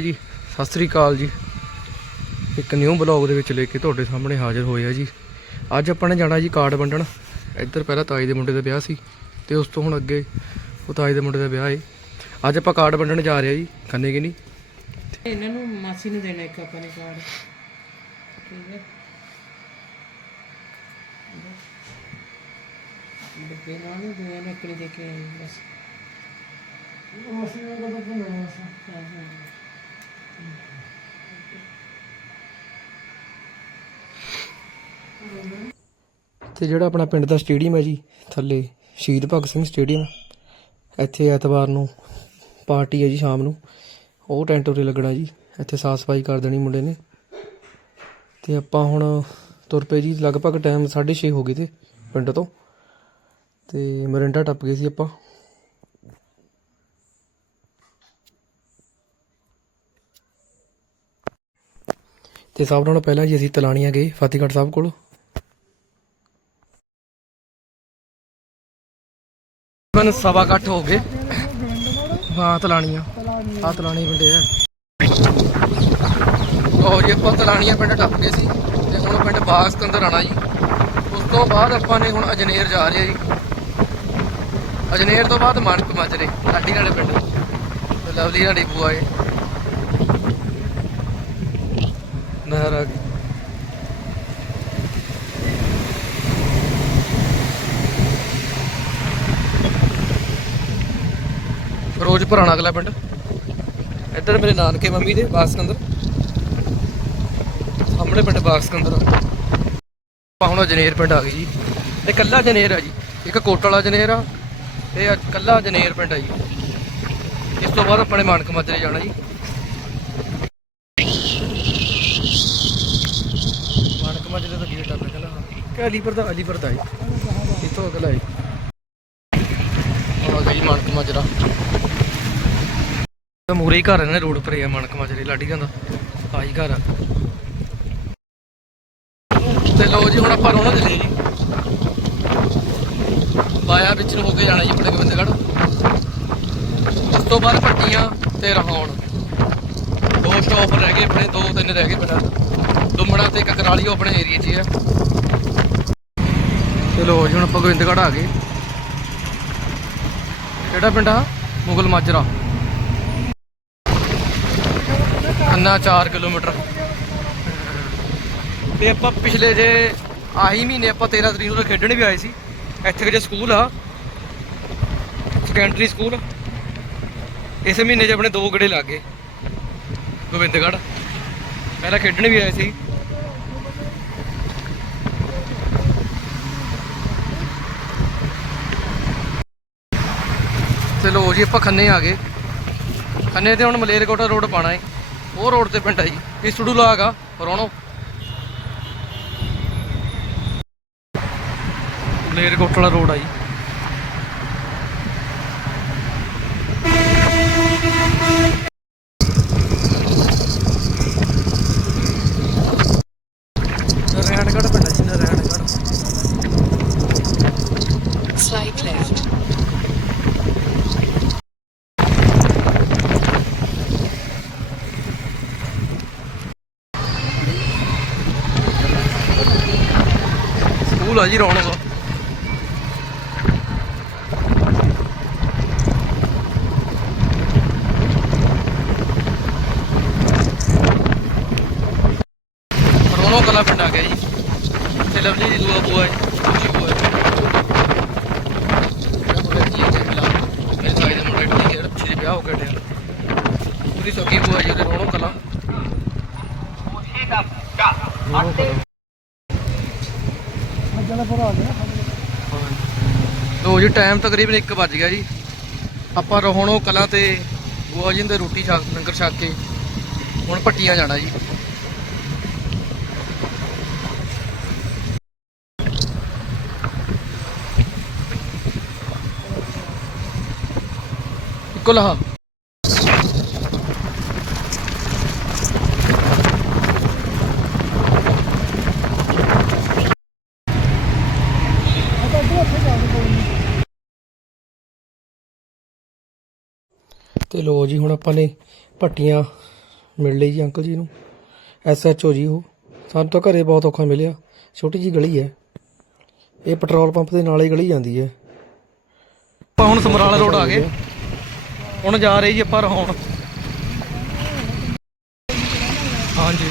ਜੀ ਸਤਿ ਸ੍ਰੀ ਅਕਾਲ ਜੀ। ਇੱਕ ਨਿਊ ਬਲੌਗ ਦੇ ਵਿੱਚ ਲੈ ਕੇ ਤੁਹਾਡੇ ਸਾਹਮਣੇ ਹਾਜ਼ਰ ਹੋਏ ਆ ਜੀ। ਅੱਜ ਆਪਾਂ ਨੇ ਜਾਣਾ ਜੀ ਕਾਰਡ ਵੰਡਣ। ਇੱਧਰ ਪਹਿਲਾਂ ਤਾਈ ਦੇ ਮੁੰਡੇ ਦਾ ਵਿਆਹ ਸੀ ਤੇ ਉਸ ਤੋਂ ਹੁਣ ਅੱਗੇ ਉਹ ਤਾਈ ਦੇ ਮੁੰਡੇ ਦਾ ਵਿਆਹ ਹੈ ਅੱਜ ਆਪਾਂ ਕਾਰਡ ਵੰਡਣ ਜਾ ਰਹੇ ਆ ਜੀ ਖੰਨੇ ਕਿ ਨਹੀਂ? ਇਹਨਾਂ ਨੂੰ ਮਾਸੀ ਨੂੰ ਦੇਣਾ ਇੱਕ ਆਪਾਂ ਨੇ ਕਾਰਡ। ਠੀਕ ਹੈ। ਡੱਬੇ ਨਾਲ ਨਹੀਂ ਦੋਆਂ ਨੇ ਇੱਕ ਨਹੀਂ ਦੇ ਕੇ ਬਸ। ਮਾਸੀ ਨੂੰ ਕਦੋਂ ਪੁੱਛਣਾ ਹਾਂ ਹਾਂ। ਤੇ ਜਿਹੜਾ ਆਪਣਾ ਪਿੰਡ ਦਾ ਸਟੇਡੀਅਮ ਹੈ ਜੀ, ਥੱਲੇ ਸ਼ਹੀਦ ਭਗਤ ਸਿੰਘ ਸਟੇਡੀਅਮ, ਇੱਥੇ ਐਤਵਾਰ ਨੂੰ ਪਾਰਟੀ ਹੈ ਜੀ ਸ਼ਾਮ ਨੂੰ, ਉਹ ਟੈਂਟ ਉਰੇ ਲੱਗਣਾ ਜੀ, ਇੱਥੇ ਸਾਫ਼ ਸਫ਼ਾਈ ਕਰ ਦੇਣੀ ਮੁੰਡੇ ਨੇ। ਤੇ ਆਪਾਂ ਹੁਣ ਤੁਰ ਪਏ ਜੀ, ਲਗਭਗ ਟਾਈਮ 6:30 ਹੋ ਗਏ ਤੇ ਪਿੰਡ ਤੋਂ, ਤੇ ਮਰਿੰਡਾ ਟੱਪ ਗਏ ਸੀ ਆਪਾਂ। ਤੇ ਸਭ ਨਾਲੋਂ ਪਹਿਲਾਂ ਜੀ ਅਸੀਂ ਤਲਾਣੀਆਂ ਗਏ, ਫਤਿਹਗੜ੍ਹ ਸਾਹਿਬ ਕੋਲ। ਮਨ ਸਵਾ ਇਕੱਠ ਹੋ ਗਏ। ਹਾਂ, ਤਲਾਣੀਆਂ। ਆ ਤਲਾਣੀ ਪਿੰਡ ਹੈ। ਉਹ ਜੀ, ਆਪਾਂ ਤਲਾਣੀਆਂ ਪਿੰਡ ਟੱਪ ਗਏ ਸੀ ਤੇ ਹੁਣ ਪਿੰਡ ਬਾਗ ਸਿਕੰਦਰ ਆਣਾ ਜੀ। ਉਸ ਤੋਂ ਬਾਅਦ ਆਪਾਂ ਨੇ ਹੁਣ ਅਜਨੇਰ ਜਾ ਰਹੇ ਆ ਜੀ। ਅਜਨੇਰ ਤੋਂ ਬਾਅਦ ਮਾਨਕ ਮਾਜਰੇ ਸਾਡੀ ਨਾਲੇ ਪਿੰਡ ਤੇ ਲਵਲੀ ਨਾਲੇ ਬੂਆ ਏ ਨਹਿਰ ਆ ਗਈ। ਫਿਰੋਜ਼ਪੁਰ ਆਣਾ ਅਗਲਾ ਪਿੰਡ। ਇੱਧਰ ਮੇਰੇ ਨਾਨਕੇ ਮੰਮੀ ਦੇ ਬਾਸਕੰਦਰ ਸਾਹਮਣੇ ਪਿੰਡ ਬਾਸਕੰਦਰ ਆਪਾਂ ਹੁਣ ਜਨੇਰ ਪਿੰਡ ਆ ਗਏ ਜੀ। ਇਹ ਕੱਲਾ ਜਨੇਰ ਆ ਜੀ। ਇੱਕ ਕੋਟ ਵਾਲਾ ਜਨੇਰ ਆ। ਤੇ ਅੱਜ ਕੱਲਾ ਜਨੇਰ ਪਿੰਡ ਆ ਜੀ। ਇਸ ਤੋਂ ਬਾਅਦ ਆਪਣੇ ਮਾਨਕ ਮਾਜਰੇ ਜਾਣਾ ਜੀ ਮਾਨਕ ਮਾਜਰੇ ਦਾ ਗੇਟ ਆ ਪਹਿਲਾਂ ਕਿ ਅਲੀਪੁਰ ਦਾ ਅਲੀਪੁਰ ਦਾ ਹੈ ਇੱਥੋਂ ਅਗਲਾ ਹੈ ਆ ਗਈ ਮਾਨਕ ਮਾਜਰਾ। ਤਾਂ ਮੂਰੇ ਹੀ ਘਰ ਨੇ ਰੋਡ ਉੱਪਰ ਹੀ ਆ ਮਾਨਕ ਮਾਜਰੇ ਲਾਡੀ ਦਾ ਆਹੀ ਘਰ ਆ। ਤੇ ਲੋ ਜੀ ਹੁਣ ਆਪਾਂ ਰੋਣਾ ਚੱਲੇ ਜੀ ਬਾਇਆ ਵਿੱਚ ਨੂੰ ਹੋ ਕੇ ਜਾਣਾ ਜੀ ਆਪਣੇ ਗੋਬਿੰਦਗੜ੍ਹ ਉਸ ਤੋਂ ਬਾਅਦ ਪੱਟੀਆਂ ਤੇ ਰਹਾਉਣ। ਦੋ ਸਟਾਪ ਰਹਿ ਗਏ ਆਪਣੇ ਦੋ ਤਿੰਨ ਰਹਿ ਗਏ ਪਿੰਡਾਂ ਡੁੰਮਣਾ ਤੇ ਕਕਰਾਲੀ ਉਹ ਆਪਣੇ ਏਰੀਆ 'ਚ ਹੀ ਆ। ਚਲੋ ਜੀ, ਹੁਣ ਆਪਾਂ ਗੋਬਿੰਦਗੜ੍ਹ ਆ ਗਏ। ਕਿਹੜਾ ਪਿੰਡ ਆ? ਮੁਗਲ ਮਾਜਰਾ। ਅੰਨਾ 4 ਕਿਲੋਮੀਟਰ। ਤੇ ਆਪਾਂ ਪਿਛਲੇ ਜੇ ਆਹੀ ਮਹੀਨੇ ਆਪਾਂ 13 ਤਰੀਕ ਨੂੰ ਖੇਡਣ ਵੀ ਆਏ ਸੀ। ਇੱਥੇ ਜੇ ਸਕੂਲ ਆ। ਸੈਕੰਡਰੀ ਸਕੂਲ ਇਸ ਮਹੀਨੇ 'ਚ ਆਪਣੇ ਦੋ ਗੜੇ ਲੱਗ ਗਏ। ਗੋਬਿੰਦਗੜ੍ਹ। ਪਹਿਲਾਂ ਖੇਡਣ ਵੀ ਆਏ ਸੀ। ਲੋ ਜੀ, ਆਪਾਂ ਖੰਨੇ ਆ ਗਏ। ਖੰਨੇ ਤੇ ਹੁਣ ਮਲੇਰਕੋਟਾ ਰੋਡ ਪਾਣਾ ਹੈ ਉਹ ਰੋਡ ਤੇ ਪਿੰਡ ਹੈ ਜੀ। ਇਹ ਸੁਡੂ ਲਾਗਾ ਰੋਣੋ। ਮਲੇਰਕੋਟਾ ਵਾਲਾ ਰੋਡ ਆ ਜੀ ਨਰੈਣਗੜ੍ਹ ਪਿੰਡ ਹੈ ਜੀ ਨਰੈਣਗੜ੍ਹ Slight left. ਸਕੂਲ ਆ ਜੀ ਰੌਣਕ। ਰੌਣਕ ਕਲਾ ਪਿੰਡ ਆ ਗਿਆ ਜੀ। ਤੇ ਲਵਲੀ ਦੀ ਦੁਆ ਬੁਆ ਹੈ ਖੁਸ਼ੀ ਬੁਆ ਹੈ ਮੇਰਾ ਮੁੰਡਾ ਜੀ ਹੈ ਫਿਲਹਾਲ ਮੇਰੇ ਸਾਈ ਦਾ ਮੁੰਡਾ ਠੀਕ ਹੈ ਗਿਆ। ਲੋ ਜੀ ਟਾਈਮ ਤਕਰੀਬਨ 1 ਵੱਜ ਗਿਆ ਜੀ। ਆਪਾਂ ਰੋਹਣੋ ਕਲਾ ਤੇ ਬੁਆ ਜੀ ਦੇ ਰੋਟੀ ਛਕ ਲੰਗਰ ਛਕ ਕੇ ਹੁਣ ਪੱਟੀਆਂ ਜਾਣਾ ਜੀ। ਇੱਕੋ ਲਹਾ। ਤੇ ਲੋ ਜੀ, ਹੁਣ ਆਪਾਂ ਨੇ ਪੱਟੀਆਂ ਮਿਲ ਲਈ ਜੀ ਅੰਕਲ ਜੀ ਨੂੰ। ਐਸਐਚਓ ਜੀ ਉਹ। ਸਾਨੂੰ ਤਾਂ ਘਰੇ ਬਹੁਤ ਔਖਾ ਮਿਲਿਆ। ਛੋਟੀ ਜੀ ਗਲੀ ਹੈ। ਇਹ ਪੈਟਰੋਲ ਪੰਪ ਦੇ ਨਾਲ ਹੀ ਗਲੀ ਜਾਂਦੀ ਹੈ। ਆਪਾਂ ਹੁਣ ਸਮਰਾਲਾ ਰੋਡ ਆ ਗਏ। ਹੁਣ ਜਾ ਰਹੇ ਜੀ ਆਪਾਂ ਰਹਾਉਣ। ਹਾਂਜੀ।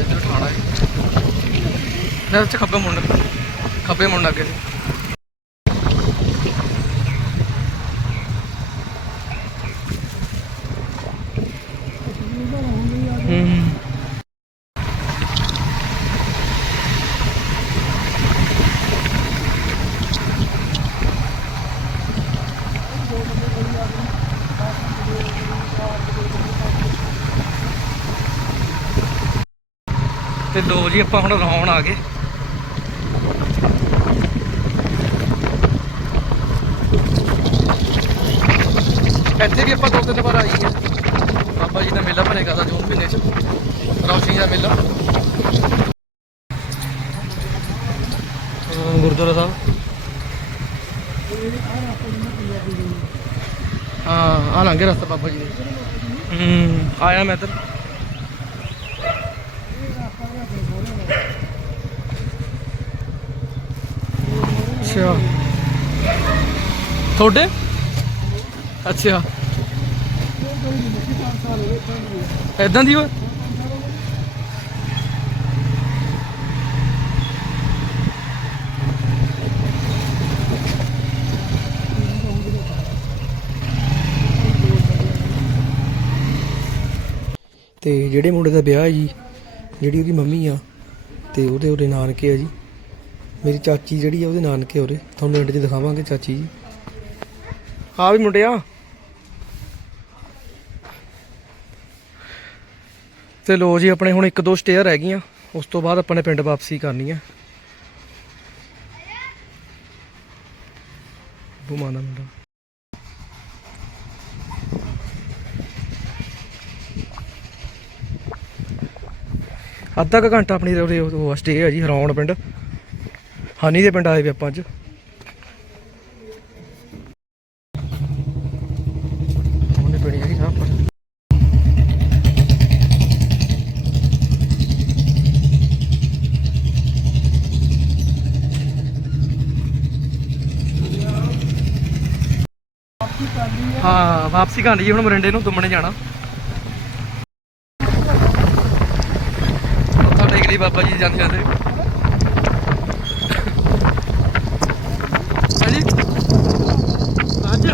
ਇੱਧਰ ਠਾਣਾ ਹੈ। ਨਾ ਚ ਖੱਬੇ ਮੁੰਡਾ। ਖੱਬੇ ਮੁੰਡਾ ਅੱਗੇ ਦੀ। ਤੇ ਲੋ ਜੀ ਆਪਾਂ ਹੁਣ ਰੌਣ ਆ ਗਏ ਇੱਥੇ ਵੀ ਆਪਾਂ ਦੋ ਤਿੰਨ ਵਾਰ ਆਈ ਹੈ। ਬਾਬਾ ਜੀ ਦਾ ਮੇਲਾ ਭਰੇਗਾ ਦਾ ਜੂਨ ਮਹੀਨੇ ਚ। ਰੌਸ਼ਨੀ ਦਾ ਮੇਲਾ। ਗੁਰਦੁਆਰਾ ਸਾਹਿਬ। ਹਾਂ ਆ ਲੰਘੇ ਰਸਤਾ ਬਾਬਾ ਜੀ ਦੇ। ਹੂੰ ਆਇਆ ਮੈਂ ਇੱਧਰ। ਅੱਛਾ। ਤੁਹਾਡੇ? ਅੱਛਾ। ਇਦਾਂ ਦੀ ਓਏ। ਤੇ ਜਿਹੜੇ ਮੁੰਡੇ ਦਾ ਵਿਆਹ ਹੈ ਜੀ, ਜਿਹੜੀ ਉਹਦੀ ਮੰਮੀ ਆ, ਤੇ ਉਹਦੇ ਉਹਦੇ ਨਾਨਕੇ ਆ ਜੀ। ਮੇਰੀ ਚਾਚੀ ਜਿਹੜੀ ਆ, ਉਹਦੇ ਨਾਨਕੇ ਉਹਦੇ ਤੁਹਾਨੂੰ ਐਂਡ 'ਚ ਦਿਖਾਵਾਂਗੇ ਚਾਚੀ ਜੀ। ਹਾਂ ਵੀ ਮੁੰਡਿਆ। ਤੇ ਲੋ ਜੀ, ਆਪਣੇ ਹੁਣ ਇੱਕ ਦੋ ਸਟੇਅਰ ਰਹਿ ਗਈਆਂ। ਉਸ ਤੋਂ ਬਾਅਦ ਆਪਾਂ ਨੇ ਪਿੰਡ ਵਾਪਸੀ ਕਰਨੀ ਹੈ ਬੁਮਾਨਾ ਮੁੰਡਾ। ਅੱਧਾ ਕੁ ਘੰਟਾ ਆਪਣੀ ਉਰੇ ਉਹ ਸਟੇ ਹੈ ਜੀ, ਹਰਾਉਣ ਪਿੰਡ। ਹਾਨੀ ਦੇ ਪਿੰਡ ਆਏ ਵੀ ਆਪਾਂ ਅੱਜ ਉਹਨੇ ਪੀਣੀ ਹੈਗੀ ਸਾਹ ਪਰ ਹਾਂ, ਵਾਪਸੀ ਕਰਨੀ ਜੀ ਹੁਣ ਮਰਿੰਡੇ ਨੂੰ ਦੁੰਮਣੇ ਜਾਣਾ। ਮੱਥਾ ਟੇਕ ਲਈ ਬਾਬਾ ਜੀ ਜਾਂਦੇ ਜਾਂਦੇ ਹਾਂਜੀ? ਅੱਜ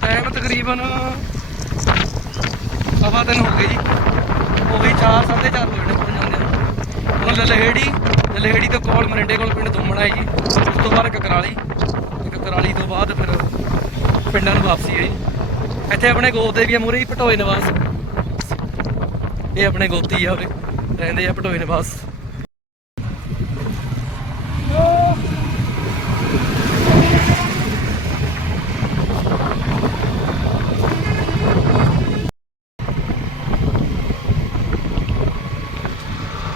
ਟਾਈਮ ਤਕਰੀਬਨ ਸਵਾ ਦਿਨ ਹੋ ਗਏ ਜੀ। ਉਹੀ 4 4:30 ਵਜੇ ਨੇ ਪਹੁੰਚ ਜਾਂਦੇ ਆ। ਹੁਣ ਲਲਹੇੜੀ ਲਲਹੇੜੀ ਤੋਂ ਕੋਲ ਮਰਿੰਡੇ ਕੋਲ ਪਿੰਡ ਦੁੰਮਣਾ ਹੈ ਜੀ। ਉਸ ਤੋਂ ਬਾਅਦ ਕਕਰਾਲੀ ਤੇ ਕਕਰਾਲੀ ਤੋਂ ਬਾਅਦ ਫਿਰ ਪਿੰਡਾਂ ਨੂੰ ਵਾਪਸੀ ਹੈ ਜੀ ਇੱਥੇ ਆਪਣੇ ਗੋਦੇ ਵੀ ਆ ਮੂਰੇ ਹੀ ਪਟੋਏ ਨਿਵਾਸ। ਇਹ ਆਪਣੇ ਗੋਤੀ ਆ ਉਰੇ। ਰਹਿੰਦੇ ਆ ਪਟੋਏ ਨਿਵਾਸ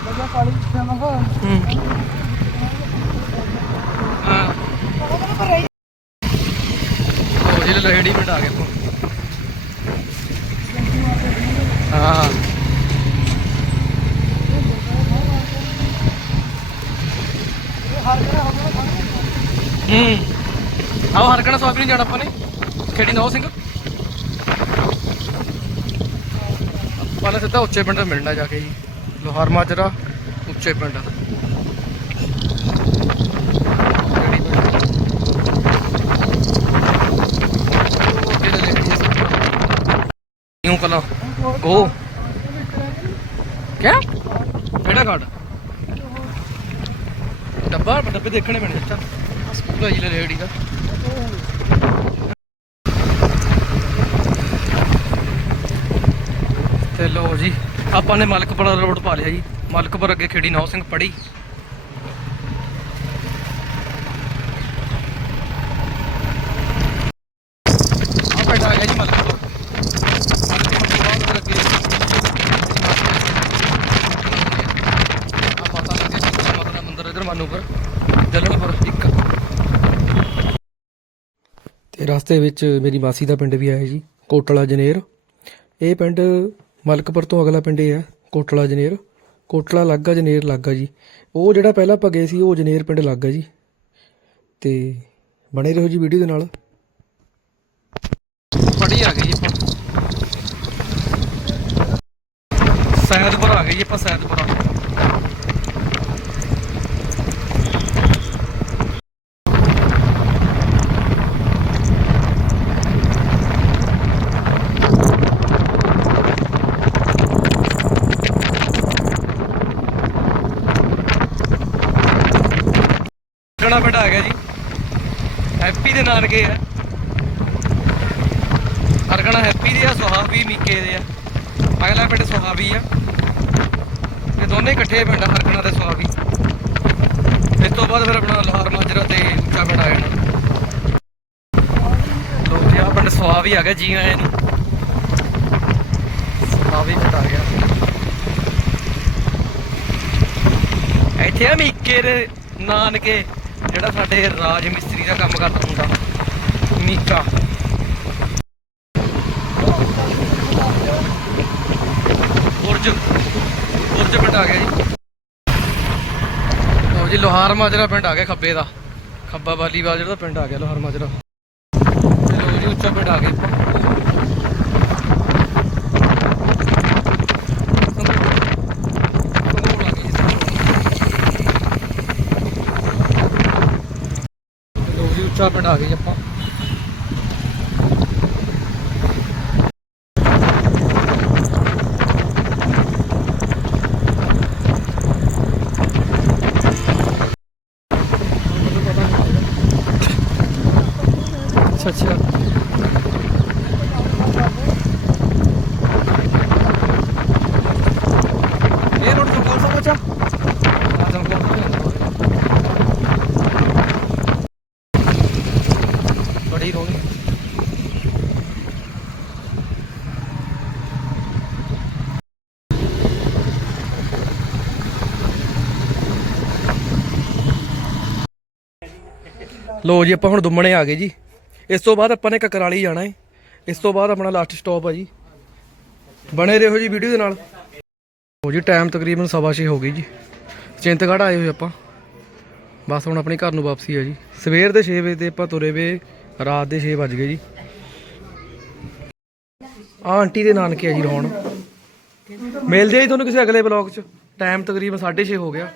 ਬਜਾ ਕਾਲੀ ਸ਼ਾਮਾ ਹੂੰ ਹਾਂ ਉਹ ਜਿਹੜੇ ਲਹੜੀ ਪਿੰਡ ਆ ਗਏ ਆਪਾਂ ਹਾਂ ਹੂੰ। ਆਓ ਹਰਕਣਾ ਸਵਾਬੀ ਨਹੀਂ ਜਾਣਾ ਆਪਾਂ ਨੇ। ਖੇੜੀ ਨੌ ਸਿੰਘ। ਆਪਾਂ ਨੇ ਸਿੱਧਾ ਉੱਚੇ ਪਿੰਡ ਮਿਲਣਾ ਜਾ ਕੇ ਜੀ। ਲੋਹਾਰ ਮਾਜਰਾ, ਉੱਚੇ ਪਿੰਡ। ਖੇੜੀ ਕਲਾ? ਉਹ ਕਿਆ? ਕਿਹੜਾ ਕਾਰਡ ਡੱਬਾ, ਡੱਬੇ ਦੇਖਣੇ ਪੈਣੇ ਚਾਚਾ ਪੂਰਾ ਜ਼ਿਲ੍ਹਾ ਰੇੜੀ ਦਾ ਤੇ ਲੋ ਜੀ, ਆਪਾਂ ਨੇ ਮਲਕਪੁਰਾ ਰੋਡ ਪਾ ਲਿਆ ਜੀ। ਮਲਕਪੁਰ ਅੱਗੇ ਖੇੜੀ ਨੌ ਸਿੰਘ ਪੜੀ ਆ ਪਿੰਡ ਆ ਗਿਆ ਜੀ ਮਲਕਪੁਰ ਮਲਕਪੁਰ ਤੋਂ ਬਾਅਦ ਫਿਰ ਅੱਗੇ ਭਾਨੂਪੁਰ ਜਲਣਪੁਰ ਇੱਕ ਦੇ ਵਿੱਚ ਮੇਰੀ ਮਾਸੀ ਦਾ ਪਿੰਡ ਵੀ ਆਇਆ ਜੀ, ਕੋਟਲਾ ਜਨੇਰ। ਇਹ ਪਿੰਡ ਮਲਕਪੁਰ ਤੋਂ ਅਗਲਾ ਪਿੰਡ ਇਹ ਹੈ, ਕੋਟਲਾ ਜਨੇਰ। ਕੋਟਲਾ ਲੱਗਾ ਜਨੇਰ ਲੱਗਾ ਜੀ। ਉਹ ਜਿਹੜਾ ਪਹਿਲਾਂ ਆਪਾਂ ਗਏ ਸੀ, ਉਹ ਜਨੇਰ ਪਿੰਡ ਲੱਗਾ ਜੀ। ਤੇ ਬਣੇ ਰਹੋ ਜੀ ਵੀਡੀਓ ਦੇ ਨਾਲ। ਫੜੀ ਆ ਗਈ ਆਪਾਂ। ਸੈਦਪੁਰ ਆ ਗਏ ਜੀ ਆਪਾਂ, ਸੈਦਪੁਰ। ਗਣਾ ਪਿੰਡ ਆ ਗਿਆ ਜੀ। ਹੈਪੀ ਦੇ ਨਾਨਕੇ ਆ। ਅਰਗਣਾ ਹੈਪੀ ਦੇ ਆ ਸੁਹਾਵੀ ਮੀਕੇ ਦੇ ਆ। ਅਗਲਾ ਪਿੰਡ ਸੁਹਾਵੀ ਆ। ਇਹ ਦੋਨੇ ਇਕੱਠੇ ਪਿੰਡ ਅਰਗਣਾ ਤੇ ਸੁਹਾਵੀ ਇਸ ਤੋਂ ਬਾਅਦ ਫਿਰ ਆਪਣਾ ਲਾਹੌਰ, ਮਾਜਰਾ ਤੇ ਉੱਚਾ ਪਿੰਡ ਆ ਜਾਣਾ। ਲੋਕ ਜੀ ਆ ਪਿੰਡ ਸੁਹਾਵੀ ਆ ਗਿਆ, ਜੀ ਆਏ ਨੂੰ। ਸੁਹਾਵੀ ਪਿੰਡ ਆ ਗਿਆ। ਇੱਥੇ ਆ ਮੀਕੇ ਦੇ ਨਾਨਕੇ। ਜਿਹੜਾ ਸਾਡੇ ਰਾਜ ਮਿਸਤਰੀ ਦਾ ਕੰਮ ਕਰਦਾ ਹੁੰਦਾ ਮੀਕਾ ਬੁਰਜ ਬੁਰਜ ਪਿੰਡ ਆ ਗਿਆ ਜੀ। ਲਓ ਜੀ, ਲੋਹਾਰ ਮਾਜਰਾ ਪਿੰਡ ਆ ਗਿਆ ਖੱਬੇ ਦਾ। ਖੱਬਾ ਵਾਲੀ ਬਾਜਰਾ ਦਾ ਪਿੰਡ ਆ ਗਿਆ, ਲੋਹਾਰ ਮਾਜਰਾ। ਲਓ ਜੀ, ਉੱਚਾ ਪਿੰਡ ਆ ਗਿਆ ਸੰਗਰੂਰ ਆ ਗਏ ਜੀ ਪਿੰਡ ਆ ਗਏ ਆਪਾਂ ਅੱਛਾ ਅੱਛਾ ਇਹ ਰੋਡ ਤੋਂ ਕੋਲ ਸਾ ਬੱਚਾ ਆ ਜਾਓ ਬੜੀ ਰੋਣੀ ਲੋ ਜੀ, ਆਪਾਂ ਹੁਣ ਦੁਮਣੇ ਆ ਗਏ ਜੀ। ਇਸ ਤੋਂ ਬਾਅਦ ਆਪਾਂ ਨੇ ਕਕਰਾਲੀ ਜਾਣਾ ਹੈ ਇਸ ਤੋਂ ਬਾਅਦ ਆਪਣਾ ਲਾਸਟ ਸਟਾਪ ਆ ਜੀ। ਬਣੇ ਰਹੋ ਜੀ ਵੀਡੀਓ ਦੇ ਨਾਲ। ਹੋ ਜੀ ਟਾਈਮ ਤਕਰੀਬਨ ਸਵਾ ਛੇ ਹੋ ਗਈ ਜੀ। ਚਿੰਤਗੜ੍ਹ ਆਏ ਹੋਏ ਆਪਾਂ। ਬਸ ਹੁਣ ਆਪਣੇ ਘਰ ਨੂੰ ਵਾਪਸੀ ਆ ਜੀ। ਸਵੇਰ ਦੇ 6 ਵਜੇ ਤੇ ਆਪਾਂ ਤੁਰੇ ਵੇ, ਰਾਤ ਦੇ 6 ਵੱਜ ਗਏ ਜੀ। ਆ ਆਂਟੀ ਦੇ ਨਾਨਕੇ ਆ ਜੀ ਰੌਣ ਮਿਲਦੇ ਆ ਜੀ ਤੁਹਾਨੂੰ ਕਿਸੇ ਅਗਲੇ ਬਲੌਗ 'ਚ। ਟਾਈਮ ਤਕਰੀਬਨ 6:30 ਹੋ ਗਿਆ।